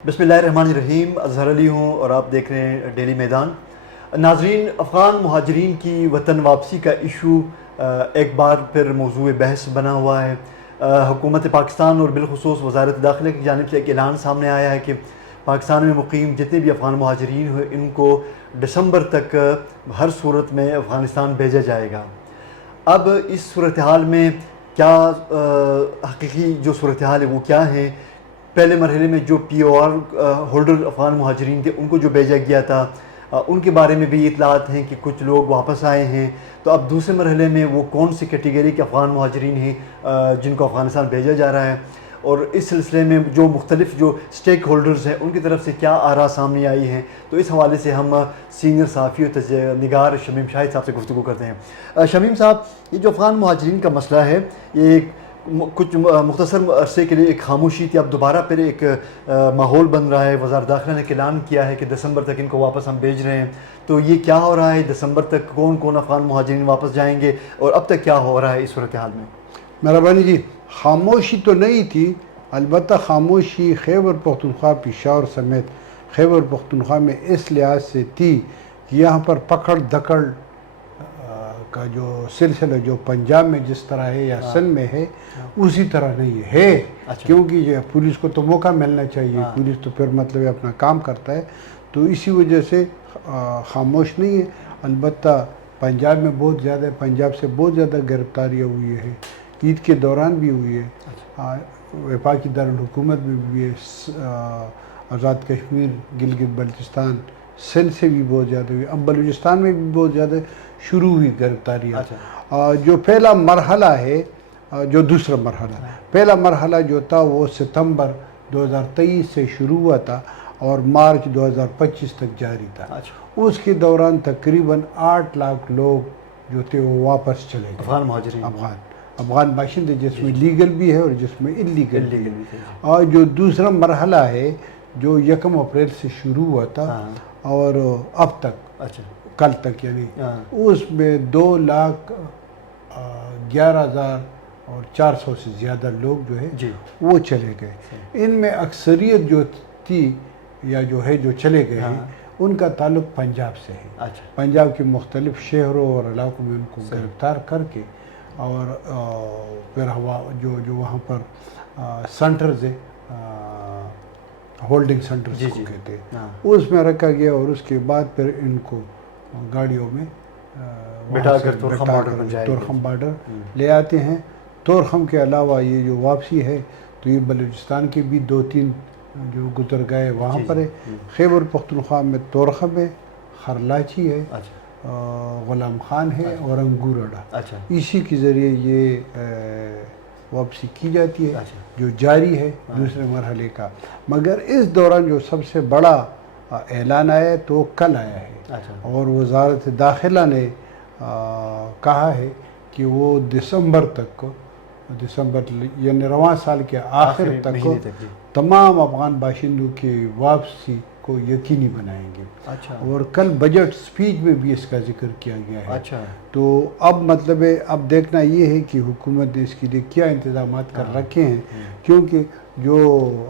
بسم اللہ الرحمن الرحیم، اظہر علی ہوں اور آپ دیکھ رہے ہیں ڈیلی میدان۔ ناظرین، افغان مہاجرین کی وطن واپسی کا ایشو ایک بار پھر موضوع بحث بنا ہوا ہے۔ حکومت پاکستان اور بالخصوص وزارت داخلہ کی جانب سے ایک اعلان سامنے آیا ہے کہ پاکستان میں مقیم جتنے بھی افغان مہاجرین ہوئے ان کو دسمبر تک ہر صورت میں افغانستان بھیجا جائے گا۔ اب اس صورتحال میں کیا حقیقی جو صورتحال ہے وہ کیا ہے؟ پہلے مرحلے میں جو پی او آر ہولڈر افغان مہاجرین تھے ان کو جو بھیجا گیا تھا ان کے بارے میں بھی اطلاعات ہیں کہ کچھ لوگ واپس آئے ہیں۔ تو اب دوسرے مرحلے میں وہ کون سی کیٹیگری کے افغان مہاجرین ہیں جن کو افغانستان بھیجا جا رہا ہے، اور اس سلسلے میں جو مختلف جو اسٹیک ہولڈرز ہیں ان کی طرف سے کیا آراء سامنے آئی ہیں، تو اس حوالے سے ہم سینئر صحافی و تجزیہ نگار شمیم شاہد صاحب سے گفتگو کرتے ہیں۔ شمیم صاحب، یہ جو افغان مہاجرین کا مسئلہ ہے، یہ کچھ مختصر عرصے کے لیے ایک خاموشی تھی، اب دوبارہ پھر ایک ماحول بن رہا ہے۔ وزارت داخلہ نے اعلان کیا ہے کہ دسمبر تک ان کو واپس ہم بھیج رہے ہیں۔ تو یہ کیا ہو رہا ہے؟ دسمبر تک کون کون افغان مہاجرین واپس جائیں گے، اور اب تک کیا ہو رہا ہے اس صورتحال میں؟ مہربانی جی، خاموشی تو نہیں تھی، البتہ خاموشی خیبر پختونخوا پشاور سمیت خیبر پختونخوا میں اس لحاظ سے تھی کہ یہاں پر پکڑ دکڑ کا جو سلسلہ جو پنجاب میں جس طرح ہے یا سندھ میں ہے اسی طرح نہیں ہے۔ کیونکہ یہ پولیس کو تو موقع ملنا چاہیے، پولیس تو پھر مطلب اپنا کام کرتا ہے، تو اسی وجہ سے خاموش نہیں ہے۔ البتہ پنجاب میں بہت زیادہ، پنجاب سے بہت زیادہ گرفتاریاں ہوئی ہیں، عید کے دوران بھی ہوئی ہے، وفاقی دارالحکومت میں بھی ہے، آزاد کشمیر، گلگت بلتستان، سندھ سے بھی بہت زیادہ ہوئی، اب بلوچستان میں بھی بہت زیادہ شروع ہوئی گرفتاریاں۔ جو پہلا مرحلہ ہے، جو دوسرا مرحلہ، پہلا مرحلہ جو تھا وہ ستمبر 2023 سے شروع ہوا تھا اور مارچ 2025 تک جاری تھا۔ اس کے دوران تقریباً 8 لاکھ لوگ جو تھے وہ واپس چلے گئے، افغان مہاجرین، افغان باشندے، جس میں لیگل بھی ہے اور جس میں اللیگل بھی ہے۔ اور جو دوسرا مرحلہ ہے جو 1 اپریل سے شروع ہوا تھا اور اب تک، کل تک یعنی، اس میں 2,11,400 سے زیادہ لوگ جو ہے وہ چلے گئے۔ ان میں اکثریت جو تھی یا جو ہے جو چلے گئے ہیں ان کا تعلق پنجاب سے ہے۔ پنجاب کے مختلف شہروں اور علاقوں میں ان کو گرفتار کر کے اور پھر جو وہاں پر سینٹرز ہے، ہولڈنگ سینٹرز کو کہتے ہیں، اس میں رکھا گیا اور اس کے بعد پھر ان کو گاڑیوں میں بٹھا کر تورخم بارڈر لے آتے ہیں۔ تورخم کے علاوہ یہ جو واپسی ہے تو یہ بلوچستان کے بھی 2-3 جو گزر گئے وہاں پر ہے۔ خیبر پختونخوا میں تورخم ہے، خرلاچی ہے، غلام خان ہے اور انگور اڈا، اسی کے ذریعے یہ واپسی کی جاتی ہے جو جاری ہے دوسرے مرحلے کا۔ مگر اس دوران جو سب سے بڑا اعلان آیا ہے تو کل آیا ہے، اور وزارت داخلہ نے کہا ہے کہ وہ دسمبر تک، یعنی رواں سال کے آخر تک تمام افغان باشندوں کی واپسی کو یقینی بنائیں گے۔ اور کل بجٹ سپیچ میں بھی اس کا ذکر کیا گیا ہے۔ تو اب مطلب ہے، اب دیکھنا یہ ہے کہ حکومت نے اس کے لیے کیا انتظامات کر رکھے ہیں، کیونکہ جو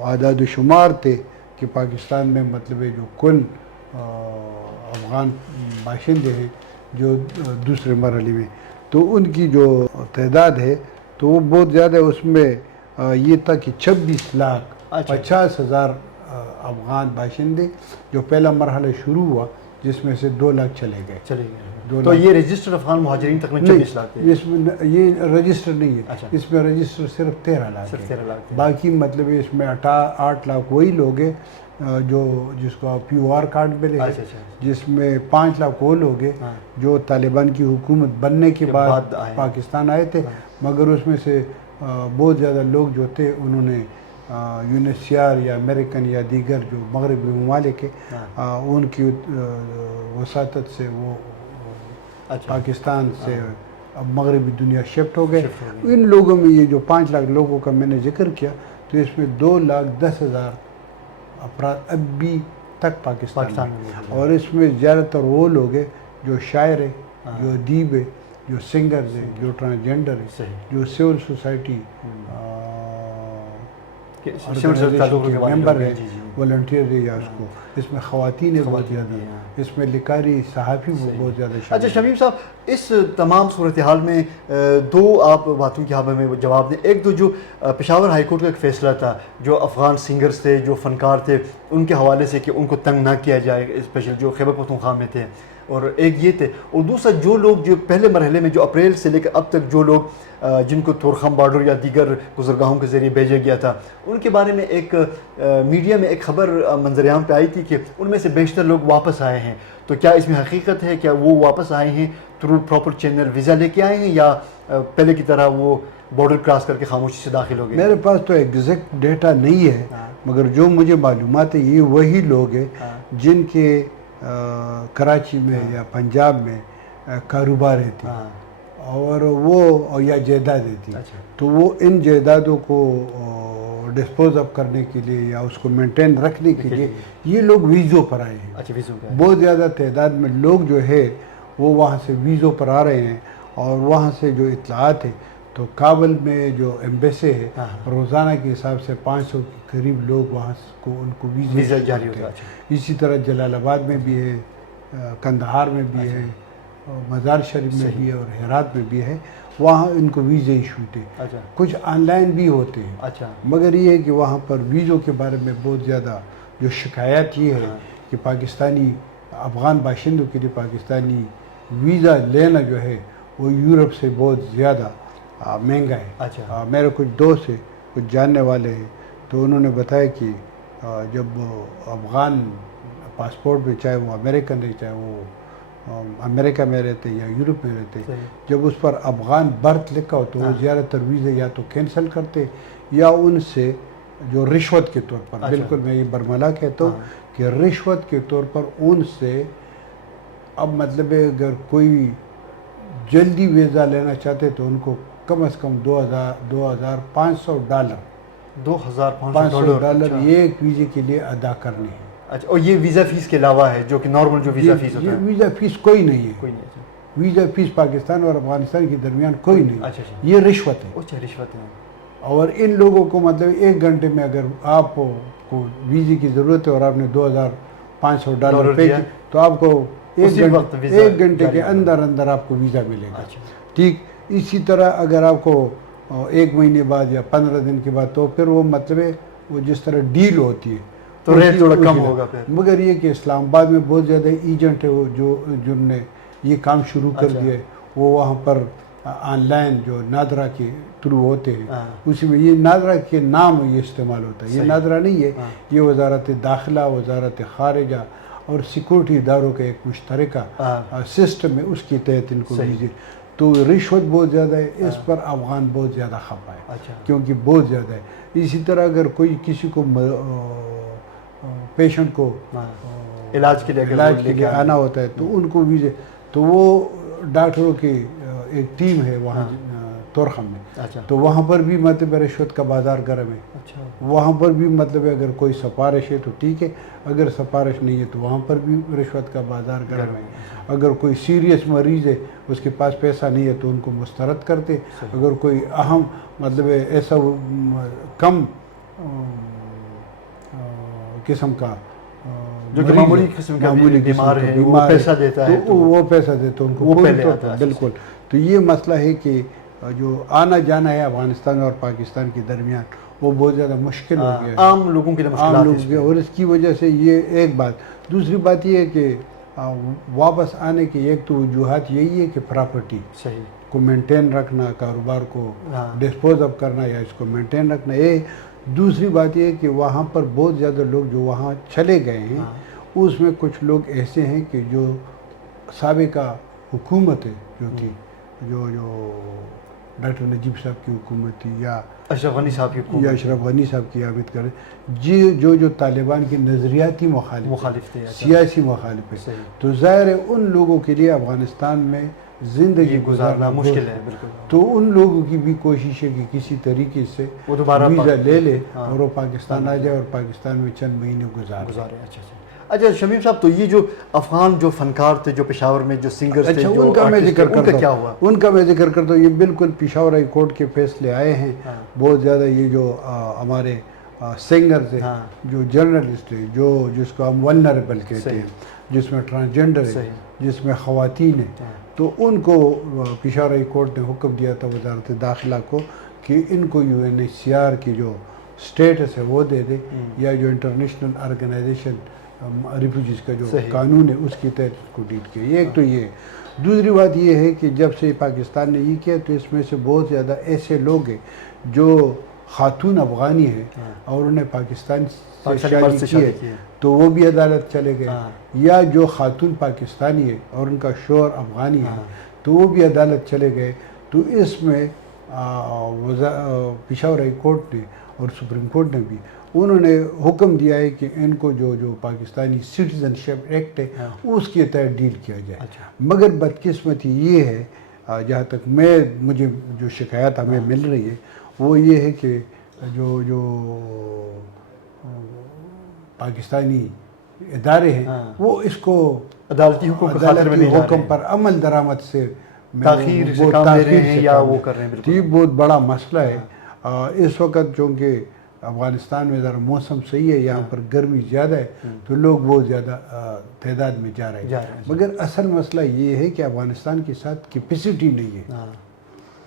اعداد و شمار تھے کہ پاکستان میں مطلب ہے جو کل افغان باشندے ہیں جو دوسرے مرحلے میں، تو ان کی جو تعداد ہے تو وہ بہت زیادہ، اس میں یہ تھا کہ 26,50,000 افغان باشندے جو پہلا مرحلہ شروع ہوا، جس میں سے 2 لاکھ چلے گئے۔ تو یہ رجسٹر افغان مہاجرین تقریباً 24 لاکھ تھے؟ اس میں یہ رجسٹر نہیں ہے، اس میں رجسٹر صرف 13 لاکھ ہے، باقی مطلب اس میں 8 لاکھ وہی لوگ ہیں جو جس کو پی او آر کارڈ ملے ہیں، جس میں 5 لاکھ وہ لوگ ہیں جو طالبان کی حکومت بننے کے بعد پاکستان آئے تھے، مگر اس میں سے بہت زیادہ لوگ جو تھے انہوں نے UNHCR یا امریکن یا دیگر جو مغربی ممالک ہیں ان کی وساطت سے وہ پاکستان سے اب مغربی دنیا شفٹ ہو گئے۔ ان لوگوں میں یہ جو 5 لاکھ لوگوں کا میں نے ذکر کیا، تو اس میں 2,10,000 افراد اب بھی تک پاکستان میں، اور اس میں زیادہ تر وہ لوگ ہیں جو شاعر ہیں، جو ادیب ہیں، جو سنگرز ہیں، جو ٹرانسجنڈر ہیں، جو سول سوسائٹی آرگنائزیشن کے ممبر ہیں، والنٹیئر یا اس کو، اس میں خواتین بہت زیادہ ہیں، اس میں لکھاری صحافی بہت زیادہ شامل۔ اچھا شمیم صاحب، اس تمام صورتحال میں دو آپ باتوں کی ہمیں جواب دیں۔ ایک تو جو پشاور ہائی کورٹ کا ایک فیصلہ تھا، جو افغان سنگرز تھے، جو فنکار تھے، ان کے حوالے سے کہ ان کو تنگ نہ کیا جائے، اسپیشل جو خیبر پختونخوا میں تھے، اور ایک یہ تھے، اور دوسرا جو لوگ جو پہلے مرحلے میں جو اپریل سے لے کر اب تک جو لوگ جن کو تورخم بارڈر یا دیگر گزرگاہوں کے ذریعے بھیجا گیا تھا، ان کے بارے میں ایک میڈیا میں ایک خبر منظر عام پہ آئی تھی کہ ان میں سے بیشتر لوگ واپس آئے ہیں۔ تو کیا اس میں حقیقت ہے؟ کیا وہ واپس آئے ہیں تھرو پراپر چینل ویزا لے کے آئے ہیں، یا پہلے کی طرح وہ بارڈر کراس کر کے خاموشی سے داخل ہو گئے؟ میرے پاس تو ایگزیکٹ ڈیٹا نہیں ہے، مگر جو مجھے معلومات ہے یہ وہی لوگ ہیں جن کے کراچی میں یا پنجاب میں کاروبار تھے اور وہ یا جائیدادیں تھیں، تو وہ ان جائیدادوں کو ڈسپوز اپ کرنے کے لیے یا اس کو مینٹین رکھنے کے لیے یہ لوگ ویزوں پر آئے ہیں۔ بہت زیادہ تعداد میں لوگ جو ہے وہ وہاں سے ویزوں پر آ رہے ہیں، اور وہاں سے جو اطلاعات ہیں تو کابل میں جو ایمبیسی ہے روزانہ کے حساب سے 500 کے قریب لوگ وہاں کو ان کو ویزے جاری ہوتے ہیں۔ اسی طرح جلال آباد میں بھی ہے، کندہار میں بھی ہے، مزار شریف میں بھی ہے، اور ہرات میں بھی ہے، وہاں ان کو ویزے ایشو تھے۔ کچھ آن لائن بھی ہوتے ہیں، مگر یہ ہے کہ وہاں پر ویزوں کے بارے میں بہت زیادہ جو شکایات یہ ہے کہ پاکستانی افغان باشندوں کے لیے پاکستانی ویزا لینا جو ہے وہ یورپ سے بہت زیادہ مہنگا ہے۔ میرے کچھ دوست ہیں، کچھ جاننے والے ہیں، تو انہوں نے بتایا کہ جب افغان پاسپورٹ میں، چاہے وہ امریکن ہے، چاہے وہ امریکہ میں رہتے یا یورپ میں رہتے، جب اس پر افغان برتھ لکھا ہو تو وہ زیادہ تر ویزے یا تو کینسل کرتے یا ان سے جو رشوت کے طور پر، بالکل میں یہ برملا کہتا ہوں کہ رشوت کے طور پر ان سے، اب مطلب ہے اگر کوئی جلدی ویزا لینا چاہتے تو ان کو کم از کم $2,500 $2,500 ایک ویزے کے لیے ادا کرنے ہیں۔ اچھا، اور یہ ویزا فیس کے علاوہ ہے جو کہ نارمل جو ویزا فیس ہوتا ہے؟ یہ ویزا فیس کوئی نہیں ہے، ویزا فیس پاکستان اور افغانستان کے درمیان کوئی نہیں، یہ رشوت ہے۔ اچھا، رشوت ہے۔ اور ان لوگوں کو مطلب 1 گھنٹے میں اگر آپ کو ویزے کی ضرورت ہے اور آپ نے $2,500 پے کی تو آپ کو 1 گھنٹے کے اندر آپ کو ویزا ملے گا۔ ٹھیک اسی طرح اگر آپ کو 1 مہینے بعد یا 15 دن کے بعد، تو پھر وہ مطلب ہے وہ جس طرح ڈیل ہوتی ہے تو ریٹ تھوڑا کم ہوگا پھر۔ مگر یہ کہ اسلام آباد میں بہت زیادہ ایجنٹ ہے وہ جن نے یہ کام شروع کر دیا ہے، وہ وہاں پر آن لائن جو نادرا کے تھرو ہوتے ہیں، اسی میں یہ نادرا کے نام یہ استعمال ہوتا ہے، یہ نادرا نہیں ہے، یہ وزارت داخلہ، وزارت خارجہ اور سیکورٹی اداروں کا ایک مشترکہ سسٹم ہے، اس کے تحت ان کو ویزے۔ تو رشوت بہت زیادہ ہے، اس پر افغان بہت زیادہ خفا ہے، کیونکہ بہت زیادہ ہے۔ اسی طرح اگر کوئی کسی کو پیشنٹ کو علاج کے لیے آنا ہوتا ہے تو ان کو ویزے، تو وہ ڈاکٹروں کی ایک ٹیم ہے وہاں تورخم میں، تو وہاں پر بھی مطلب رشوت کا بازار گرم ہے۔ وہاں پر بھی مطلب اگر کوئی سفارش ہے تو ٹھیک ہے، اگر سفارش نہیں ہے تو وہاں پر بھی رشوت کا بازار گرم ہے۔ اگر کوئی سیریس مریض ہے، اس کے پاس پیسہ نہیں ہے تو ان کو مسترد کرتے، اگر کوئی اہم مطلب ایسا کم قسم کا جو کہ معمولی قسم کا بیمار ہے، وہ پیسہ دیتا ہے تو وہ پیسہ دیتا ہے ان کو پوری طور پر، بالکل۔ تو یہ مسئلہ ہے کہ جو آنا جانا ہے افغانستان اور پاکستان کے درمیان وہ بہت زیادہ مشکل ہو گیا ہے، عام لوگوں کے لیے مشکلات، اور اس کی وجہ سے یہ ایک بات۔ دوسری بات یہ ہے کہ واپس آنے کی ایک تو وجوہات یہی ہے کہ پراپرٹی کو مینٹین رکھنا، کاروبار کو ڈسپوز اپ کرنا یا اس کو مینٹین رکھنا، یہ۔ دوسری بات یہ ہے کہ وہاں پر بہت زیادہ لوگ جو وہاں چلے گئے ہیں اس میں کچھ لوگ ایسے ہیں کہ جو سابقہ حکومت ہے جو تھی، جو ڈاکٹر نجیب صاحب کی حکومت تھی یا اشرف غنی صاحب کی حکومت، یا اشرف غنی صاحب کی عامد کرے، جو طالبان کے نظریاتی مخالف تھے، سیاسی مخالف ہے، تو ظاہر ہے ان لوگوں کے لیے افغانستان میں زندگی گزارنا مشکل ہے، تو ان لوگوں کی بھی کوشش ہے کہ کسی طریقے سے ویزا لے لے اور وہ پاکستان آ جائے اور پاکستان میں چند مہینے گزارے۔ اچھا شمیم صاحب، تو یہ جو افغان جو فنکار تھے جو پشاور میں جو سنگرز تھے، ان کا میں ذکر کرتا ہوں، ان کا میں ذکر کرتا ہوں، یہ بالکل پشاور ہائی کورٹ کے فیصلے آئے ہیں بہت زیادہ، یہ جو ہمارے سنگرز ہیں، ہاں جو جرنلسٹ ہیں، جس کو ہم ولنریبل کہتے صحیح، ہیں، جس میں ٹرانسجنڈر ہے، صحیح، جس میں خواتین ہیں، ہاں، تو ان کو پشاور ہائی کورٹ نے حکم دیا تھا وزارت داخلہ کو کہ ان کو UNHCR کی جو اسٹیٹس ہے وہ دے دے، یا جو انٹرنیشنل آرگنائزیشن ریفیوجیز کا جو صحیح، قانون ہے اس کی تحت اس کو ڈیل کیا. یہ ایک تو یہ ہے. دوسری بات یہ ہے کہ جب سے پاکستان نے یہ کیا تو اس میں سے بہت زیادہ ایسے لوگ ہیں جو خاتون افغانی ہیں ہاں، اور انہیں پاکستان سے پاکستانی مرد شادی سے کی شادی ہے کی ہے، تو وہ بھی عدالت چلے گئے، ہاں، یا جو خاتون پاکستانی ہے اور ان کا شوہر افغانی ہے ہاں، تو وہ بھی عدالت چلے گئے. تو اس میں پشاور ہائی کورٹ نے اور سپریم کورٹ نے بھی انہوں نے حکم دیا ہے کہ ان کو جو پاکستانی سٹیزن شپ ایکٹ ہے ہاں، اس کے تحت ڈیل کیا جائے. اچھا، مگر بدقسمتی یہ ہے جہاں تک مجھے جو شکایت ہمیں مل رہی ہے وہ یہ ہے کہ جو پاکستانی ادارے ہیں ہاں، وہ اس کو عدالتی حکم کے خاطر میں عدالتی نہیں لا رہے حکم ہیں، پر عمل درآمد سے تاخیر سے وہ کام لے رہے تاخیر ہیں سے یا کام وہ لے. کر رہے ہیں، تو یہ بالکل، بہت بڑا مسئلہ ہے. اس وقت چونکہ افغانستان میں ذرا موسم صحیح ہے، یہاں پر گرمی زیادہ ہے تو لوگ بہت زیادہ تعداد میں جا رہے ہیں. مگر اصل مسئلہ یہ ہے کہ افغانستان کے ساتھ کیپیسٹی نہیں ہے ہاں،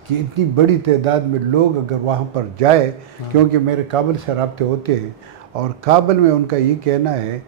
کہ اتنی بڑی تعداد میں لوگ اگر وہاں پر جائے. کیونکہ میرے کابل سے رابطے ہوتے ہیں اور کابل میں ان کا یہ کہنا ہے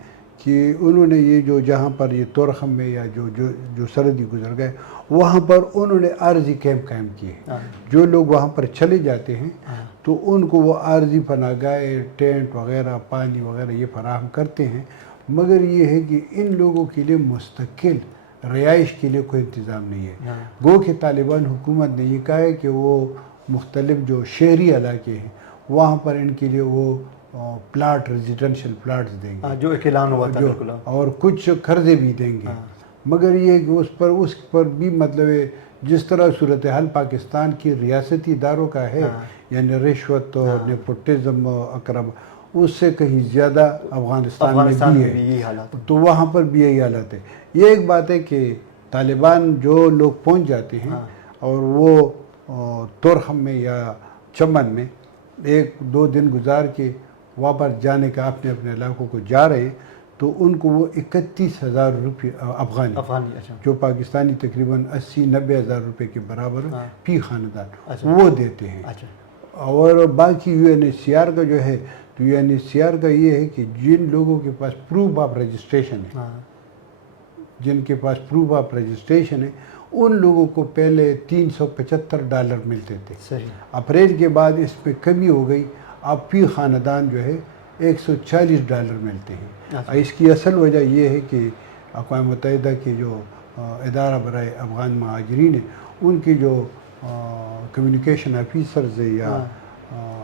کہ انہوں نے یہ جہاں پر یہ تورخم میں یا جو سرحدی گزر گئے وہاں پر انہوں نے عارضی کیمپ قائم کیے. ہاں، جو لوگ وہاں پر چلے جاتے ہیں ہاں، تو ان کو وہ عارضی پناہ گاہیں، ٹینٹ وغیرہ، پانی وغیرہ یہ فراہم کرتے ہیں. مگر یہ ہے کہ ان لوگوں کے لیے مستقل رہائش کے لیے کوئی انتظام نہیں ہے. ہاں، گو کہ طالبان حکومت نے یہ کہا ہے کہ وہ مختلف جو شہری علاقے ہیں وہاں پر ان کے لیے وہ پلاٹ، ریزیڈنشل پلاٹس دیں گے، ہاں، جو ایک اعلان ہوا تھا، بالکل، اور کچھ قرضے بھی دیں گے. ہاں، مگر یہ کہ اس پر بھی مطلب ہے جس طرح صورتحال پاکستان کی ریاستی اداروں کا ہے، ہاں، یعنی رشوت اور نیپوٹزم اکرم، اس سے کہیں زیادہ افغانستان میں بھی ہے. یہی حالات ہے. تو وہاں پر بھی یہی حالت ہے. یہ ایک بات ہے کہ طالبان جو لوگ پہنچ جاتے ہیں ہاں، اور وہ تورخم میں یا چمن میں 1-2 دن گزار کے واپس جانے کا اپنے علاقوں کو جا رہے تو ان کو وہ 31,000 روپے افغانی، اچھا، جو پاکستانی تقریباً 80-90 ہزار روپے کے برابر ہاں، فی خاندان اچھا، وہ دیتے ہیں. اچھا، اور باقی UNHCR کا جو ہے تو UNHCR کا یہ ہے کہ جن لوگوں کے پاس پروف آف رجسٹریشن ہے، ہاں، جن کے پاس پروف آف رجسٹریشن ہے ان لوگوں کو پہلے $375 ملتے تھے. صحیح، اپریل کے بعد اس میں کمی ہو گئی، اب فی خاندان جو ہے $140 ملتے ہیں. اچھا، اس کی اصل وجہ یہ ہے کہ اقوام متحدہ کے جو ادارہ برائے افغان مہاجرین ہیں ان کی جو کمیونیکیشن آفیسرز یا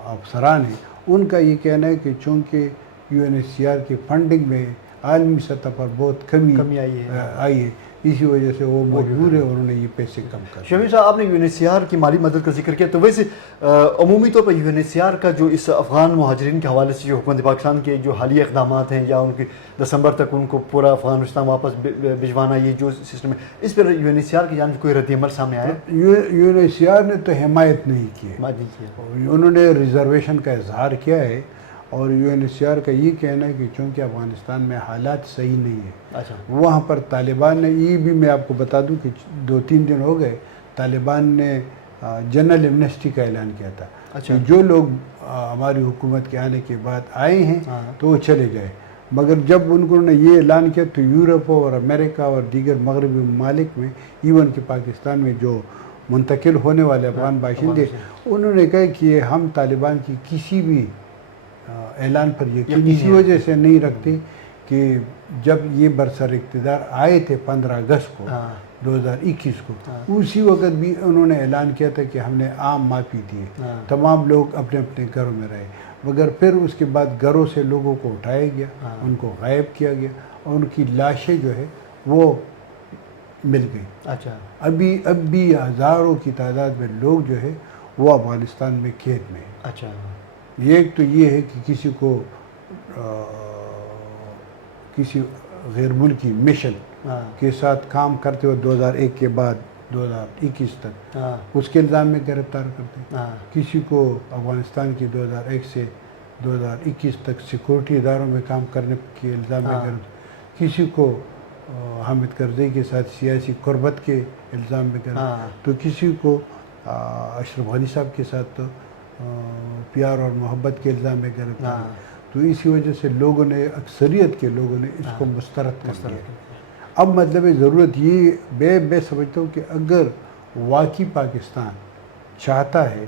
افسران ہیں ان کا یہ کہنا ہے کہ چونکہ UNHCR کی فنڈنگ میں عالمی سطح پر بہت کمی آئی ہے، آئی ہے، اسی وجہ سے وہ مجبور ہے اور انہوں نے یہ پیسے کم کر. شمیم صاحب، آپ نے UNHCR کی مالی مدد کا ذکر کیا، تو ویسے عمومی طور پر UNHCR کا جو اس افغان مہاجرین کے حوالے سے جو حکومت پاکستان کے جو حالیہ اقدامات ہیں یا ان کی دسمبر تک ان کو پورا افغانستان واپس بھجوانا، یہ جو سسٹم ہے، اس پر UNHCR کی جانب سے کوئی رد عمل سامنے آیا ہے؟ UNHCR نے تو حمایت نہیں کی ہے، بات نہیں کیا. انہوں نے ریزرویشن کا اظہار کیا ہے اور UNHCR کا یہ کہنا ہے کہ چونکہ افغانستان میں حالات صحیح نہیں ہے، اچھا، وہاں پر طالبان نے یہ بھی میں آپ کو بتا دوں کہ 2-3 دن ہو گئے طالبان نے جنرل ایمنسٹی کا اعلان کیا تھا اچھا، کہ جو لوگ ہماری حکومت کے آنے کے بعد آئے ہیں ہاں، تو وہ چلے جائے. مگر جب انہوں نے یہ اعلان کیا تو یورپ اور امریکہ اور دیگر مغربی ممالک میں، ایون کہ پاکستان میں جو منتقل ہونے والے افغان باشندے انہوں نے کہا کہ ہم طالبان کی کسی بھی اعلان پر یقین اسی وجہ سے نہیں رکھتے کہ جب یہ برسر اقتدار آئے تھے 15 اگست کو 2021 کو، اسی وقت بھی انہوں نے اعلان کیا تھا کہ ہم نے عام معافی دی ہے، تمام لوگ اپنے اپنے گھروں میں رہے. مگر پھر اس کے بعد گھروں سے لوگوں کو اٹھایا گیا، ان کو غائب کیا گیا اور ان کی لاشیں جو ہے وہ مل گئی. اچھا، اب بھی ہزاروں کی تعداد میں لوگ جو ہے وہ افغانستان میں قید میں ہیں. اچھا، ایک تو یہ ہے کہ کسی کو کسی غیر ملکی مشن کے ساتھ کام کرتے ہوئے 2001 کے بعد 2021 تک اس کے الزام میں گرفتار کرتے ہیں. کسی کو افغانستان کی 2001 سے 2021 تک سیکورٹی اداروں میں کام کرنے کے الزام میں گرفتار، کسی کو حامد کرزئی کے ساتھ سیاسی قربت کے الزام میں گرفتار، تو کسی کو اشرف غنی صاحب کے ساتھ پیار اور محبت کے الزام میں گرفتار. تو اسی وجہ سے لوگوں نے، اکثریت کے لوگوں نے اس کو مسترد کر دیا. اب مطلب ضرورت یہ میں سمجھتا ہوں کہ اگر واقعی پاکستان چاہتا ہے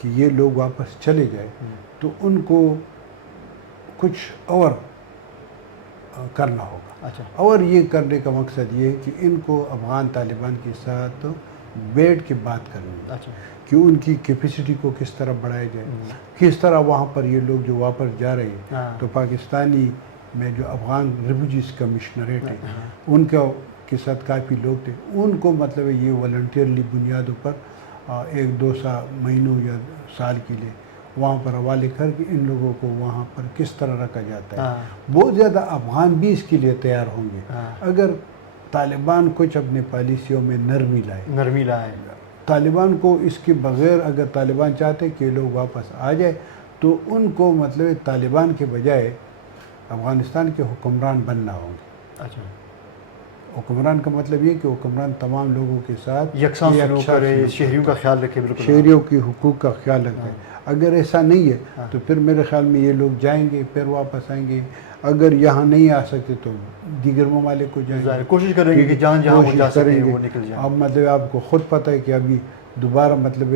کہ یہ لوگ واپس چلے جائیں تو ان کو کچھ اور کرنا ہوگا. اور یہ کرنے کا مقصد یہ ہے کہ ان کو افغان طالبان کے ساتھ بیٹھ کے بات کرنی ہے کہ ان کی کیپیسٹی کو کس طرح بڑھایا جائے، کس طرح وہاں پر یہ لوگ جو واپس جا رہے ہیں تو پاکستانی میں جو افغان ریفیوجیز کمشنریٹ ہے ان کے ساتھ کافی لوگ تھے، ان کو مطلب یہ والنٹیئرلی بنیادوں پر 1-2 مہینوں یا سال کے لیے وہاں پر حوالے کر کے ان لوگوں کو وہاں پر کس طرح رکھا جاتا ہے. بہت زیادہ افغان بھی اس کے لیے تیار ہوں گے اگر طالبان کچھ اپنے پالیسیوں میں نرمی لائے. طالبان کو اس کے بغیر اگر طالبان چاہتے کہ لوگ واپس آ جائے تو ان کو مطلب طالبان کے بجائے افغانستان کے حکمران بننا ہوں گے. حکمران کا مطلب یہ کہ حکمران تمام لوگوں کے ساتھ یکساں سلوک کرے، شہریوں کا خیال رکھے. بالکل شہریوں کی حقوق کا خیال رکھے. اگر ایسا نہیں ہے تو پھر میرے خیال میں یہ لوگ جائیں گے، پھر واپس آئیں گے. اگر یہاں نہیں آ سکتے تو دیگر ممالک کو جائیں گے، کوشش کریں گے کہ جہاں وہ جا سکیں وہ نکل جائیں. اب مطلب آپ کو خود پتہ ہے کہ ابھی دوبارہ مطلب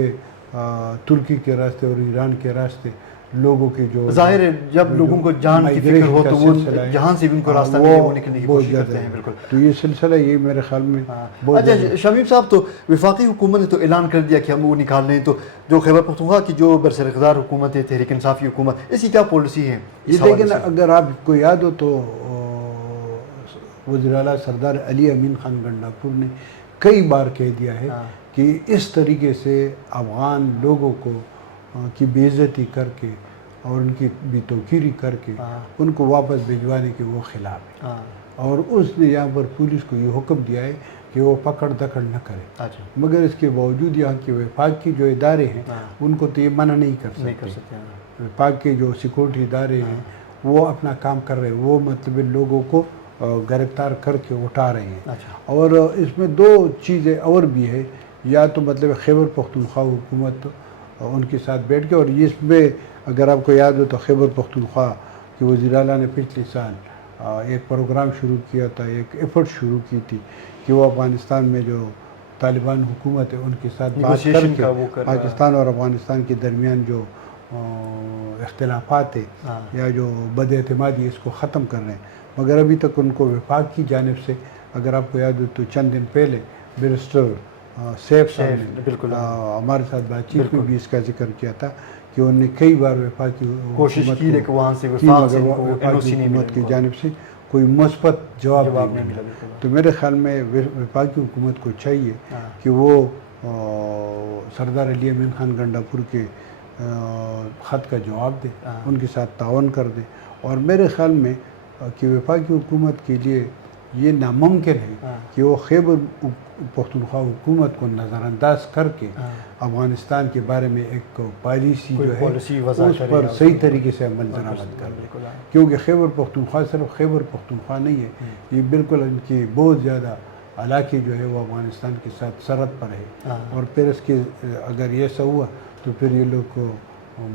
ترکی کے راستے اور ایران کے راستے لوگوں کے جو ظاہر ہے جب لوگوں کو جان کی فکر ہو تو وہ جہاں سے بھی ان کو راستہ ملے وہ نکلنے کی کوشش کرتے ہیں. بالکل. تو یہ سلسلہ یہ میرے خیال میں اچھا شمیم صاحب، تو وفاقی حکومت نے تو اعلان کر دیا کہ ہم وہ نکال لیں، تو جو خیبر پختونخوا کی جو برسر اقتدار حکومت ہے، تحریک انصافی حکومت، اس کی کیا پالیسی ہے؟ یہ لیکن اگر آپ کو یاد ہو تو وزیر اعلیٰ سردار علی امین خان گنڈاپور نے کئی بار کہہ دیا ہے کہ اس طریقے سے افغان لوگوں کو کی بے عزتی کر کے اور ان کی بھی توقیری کر کے ان کو واپس بھجوانے کے وہ خلاف ہے. اور اس نے یہاں پر پولیس کو یہ حکم دیا ہے کہ وہ پکڑ دکڑ نہ کرے. مگر اس کے باوجود یہاں کے وفاق کی جو ادارے ہیں ان کو تو یہ منع نہیں کر سکتے. وفاق کے جو سیکورٹی ادارے ہیں وہ اپنا کام کر رہے ہیں، وہ مطلب لوگوں کو گرفتار کر کے اٹھا رہے ہیں. اور اس میں 2 چیزیں اور بھی ہے، یا تو مطلب خیبر پختونخوا حکومت ان کے ساتھ بیٹھ کے، اور اس میں اگر آپ کو یاد ہو تو خیبر پختونخوا کے وزیر اعلیٰ نے پچھلے سال ایک پروگرام شروع کیا تھا، ایک ایفرٹ شروع کی تھی کہ وہ افغانستان میں جو طالبان حکومت ہے ان کے ساتھ بات کر کے پاکستان اور افغانستان کے درمیان جو اختلافات ہیں یا جو بد اعتمادی اس کو ختم کر رہے ہیں. مگر ابھی تک ان کو وفاق کی جانب سے، اگر آپ کو یاد ہو تو چند دن پہلے بیرسٹر سیف صاحب نے ہمارے ساتھ بات چیت میں بھی اس کا ذکر کیا تھا کہ انہوں نے کئی بار وفاق کی کوشش کی لیکن وہاں سے وفاقی حکومت کی جانب سے کوئی مثبت جواب نہیں ملا. تو میرے خیال میں وفاقی حکومت کو چاہیے کہ وہ سردار علی امین خان گنڈاپور کے خط کا جواب دے، ان کے ساتھ تعاون کر دے. اور میرے خیال میں کہ وفاقی حکومت کے لیے یہ ناممکن ہے کہ وہ خیبر پختونخوا حکومت کو نظر انداز کر کے افغانستان کے بارے میں ایک پالیسی جو ہے اس پر صحیح طریقے سے عمل درآمد کر دے. کیونکہ خیبر پختونخوا صرف خیبر پختونخوا نہیں ہے، یہ بالکل ان کی بہت زیادہ علاقے جو ہے وہ افغانستان کے ساتھ سرحد پر ہے. اور پھر اس کے اگر یہ ایسا ہوا تو پھر یہ لوگ کو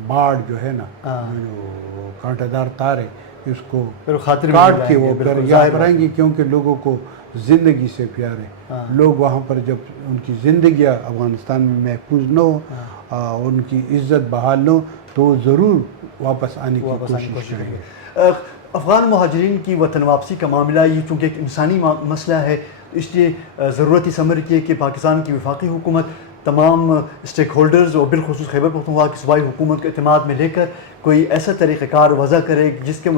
باڑ جو ہے نا، جو کانٹے دار تار ہے، اس کو کاٹ کے وہ پھر یہاں پر آئیں گے، کیونکہ لوگوں کو زندگی سے پیار ہے. لوگ وہاں پر جب ان کی زندگیاں افغانستان میں محفوظ نہ ہو، ان کی عزت بحال نہ ہو، تو وہ ضرور واپس آنے کی کوشش کریں گے. افغان مہاجرین کی وطن واپسی کا معاملہ یہ چونکہ ایک انسانی مسئلہ ہے، اس لیے ضرورت اس امر کی ہے کہ پاکستان کی وفاقی حکومت تمام اسٹیک ہولڈرز اور بالخصوص خیبر پختونخوا کی صوبائی حکومت کو اعتماد میں لے کر کوئی ایسا طریقہ کار وضع کرے جس کے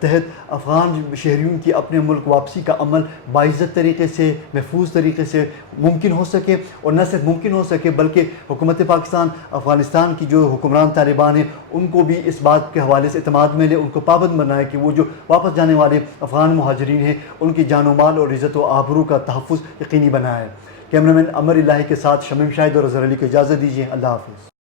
تحت افغان شہریوں کی اپنے ملک واپسی کا عمل باعزت طریقے سے، محفوظ طریقے سے ممکن ہو سکے. اور نہ صرف ممکن ہو سکے بلکہ حکومت پاکستان افغانستان کی جو حکمران طالبان ہیں ان کو بھی اس بات کے حوالے سے اعتماد میں لے، ان کو پابند بنائے کہ وہ جو واپس جانے والے افغان مہاجرین ہیں ان کی جان و مال اور عزت و آبرو کا تحفظ یقینی بنائے. کیمرہ مین عمر الہی کے ساتھ شمیم شاہد اور اظہر علی کو اجازت دیجیے. اللہ حافظ.